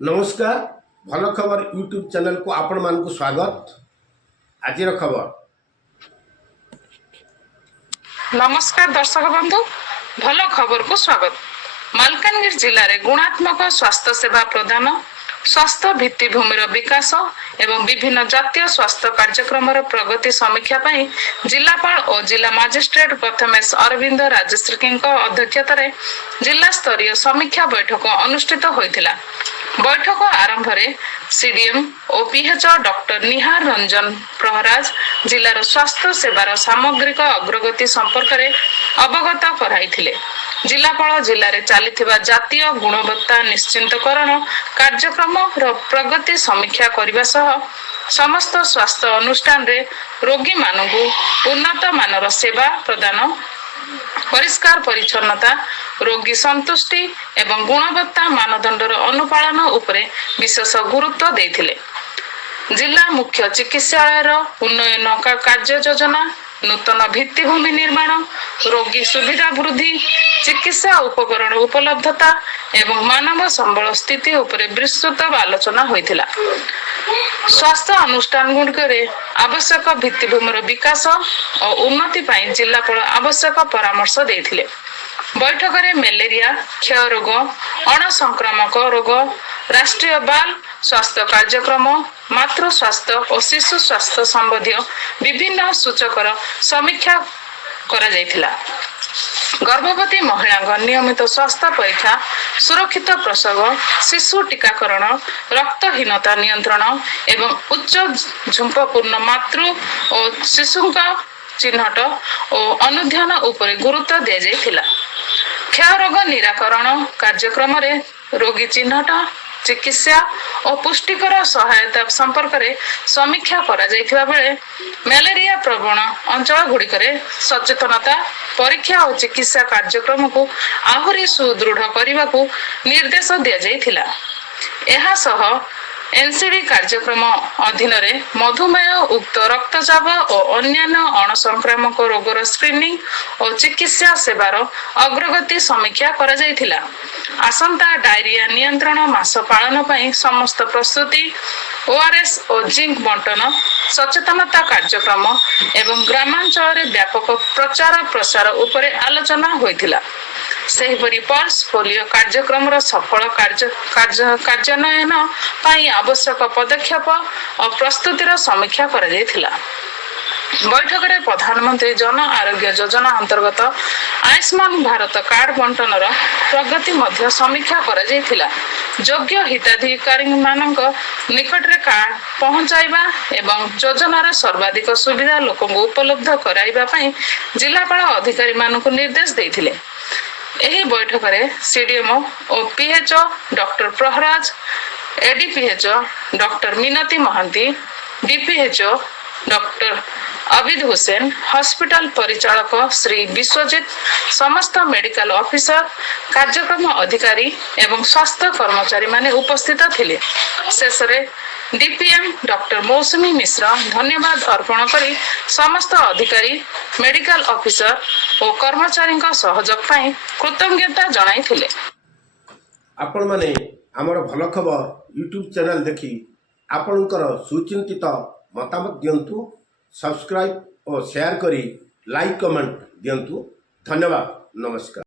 नमस्कार भल खबर यूट्यूब चैनल को आपण मान को स्वागत। आज खबर नमस्कार दर्शक बंधु भल खबर को स्वागत। मालकानगिरी जिले में गुणात्मक स्वास्थ्य सेवा प्रदान, स्वास्थ्य भित्तिभूमि विकास एवं विभिन्न जातीय स्वास्थ्य कार्यक्रम प्रगति समीक्षा पाई जिलापाल और जिला मजिस्ट्रेट प्रथमेश अरविंद राजश्री अध्यक्षतार जिला स्तरीय समीक्षा बैठक अनुष्ठित होता। बैठक आरंभ में सीडीएम और पीएचओ डॉक्टर निहार रंजन प्रहराज जिलार स्वास्थ्य सेवार सामग्रिक अग्रगति संपर्क में अवगत कराइथिले। जिलापाल जिले में चली जातीय गुणवत्ता निश्चितकरण कार्यक्रम प्रगति समीक्षा करने सह समस्त स्वास्थ्य अनुष्ठान रे रोगी मानू उन्नत मानर सेवा प्रदान, परिष्कार परिच्छन्नता, रोगी संतुष्टि एवं गुणवत्ता मानदंडर अनुपालन उपरे विशेष गुरुत्व देथिले। जिला मुख्य चिकित्सालय उन्नयन कार्य योजना, नूतन भित्तिभूमि निर्माण, रोगी सुविधा वृद्धि, चिकित्सा उपकरण उपलब्धता एवं मानव संबल स्थिति उपरे विस्तृत आलोचना होइथिला। स्वास्थ्य अनुष्ठान गुड़िकरे आवश्यक भित्तिभूमिर विकास और उन्नति पाई जिलापाल आवश्यक परामर्श देथिले। बैठक में मलेरिया, क्षय रोग, अणसंक्रामक रोग, राष्ट्रीय बाल स्वास्थ्य कार्यक्रम, मातृ स्वास्थ्य और शिशु स्वास्थ्य संबंधी विभिन्न सूचकर समीक्षा करा जायथिला। गर्भवती महिला नियमित स्वास्थ्य परीक्षा, सुरक्षित प्रसव, शिशु टीकाकरण, रक्तहीनता नियंत्रण एवं उच्च झुंपपूर्ण मातृ और शिशु चिन्हट और अनुध्यान उपर गुरुत्व दिया जायथिला। क्षय रोग निराकरण कार्यक्रम रे रोगी चिन्हट, चिकित्सा और पुष्टिकर सहायता संपर्क में समीक्षा करा जायथिबा बेले मलेरिया प्रवण अंचल गुड़िकरे सचेतनता, परीक्षा और चिकित्सा कार्यक्रम को आहुरी सुदृढ़ करने को निर्देश दिया जायथिला। एहा सह एनसीडी कार्यक्रम अधीन रे मधुमेह, उक्त रक्तचाप और अन्यान्य अणसंक्रामक रोगर स्क्रीनिंग और चिकित्सा सेवार अग्रगति समीक्षा करा जायथिला। आसंता डायरिया नियंत्रण मास पालन पई समस्त प्रस्तुति, ओआरएस और जिंक बंटन, सचेतनता कार्यक्रम एवं ग्रामांचल रे व्यापक प्रचार प्रसार उपरे आलोचना होइथिला। सेहिपरि पल्स पोलियो कार्यक्रम सफल कार्यान्वयन पाई आवश्यक पदक्षेप और प्रस्तुतिर समीक्षा करा जायथिला। बैठक में प्रधानमंत्री जन आरोग्य योजना अंतर्गत आयुष्मान भारत कार्ड बंटन प्रगति मध्य समीक्षा करा जायथिला। योग्य हिताधिकारी मानक निकट रे कार्ड पहुंचाइबा एवं योजनार सर्वाधिक सुविधा लोक उपलब्ध कराइबा पई जिलापाल अधिकारी मानक निर्देश देथिले। एही बैठक में सीडीएमओ और PHO doctor Praharaj, ADPHO doctor Minati Mahanti, DPHO doctor Abid Hussain, hospital परिचालक श्री विश्वजित, समस्त मेडिकल ऑफिसर, कार्यक्रम अधिकारी एवं स्वास्थ्य कर्मचारी माने उपस्थित थिले। शेष रे डीपीएम डॉक्टर मौसुमी मिश्र धन्यवाद अर्पण करी समस्त अधिकारी, मेडिकल ऑफिसर और कर्मचारी सहयोग पाई कृतज्ञता जणाइथिले। आपण माने हमर भल खबर यूट्यूब चैनल देखी आपणकर सुचिंतित मतामत दियंतु। सब्सक्राइब और शेयर करी लाइक कमेंट दियंतु। धन्यवाद। नमस्कार।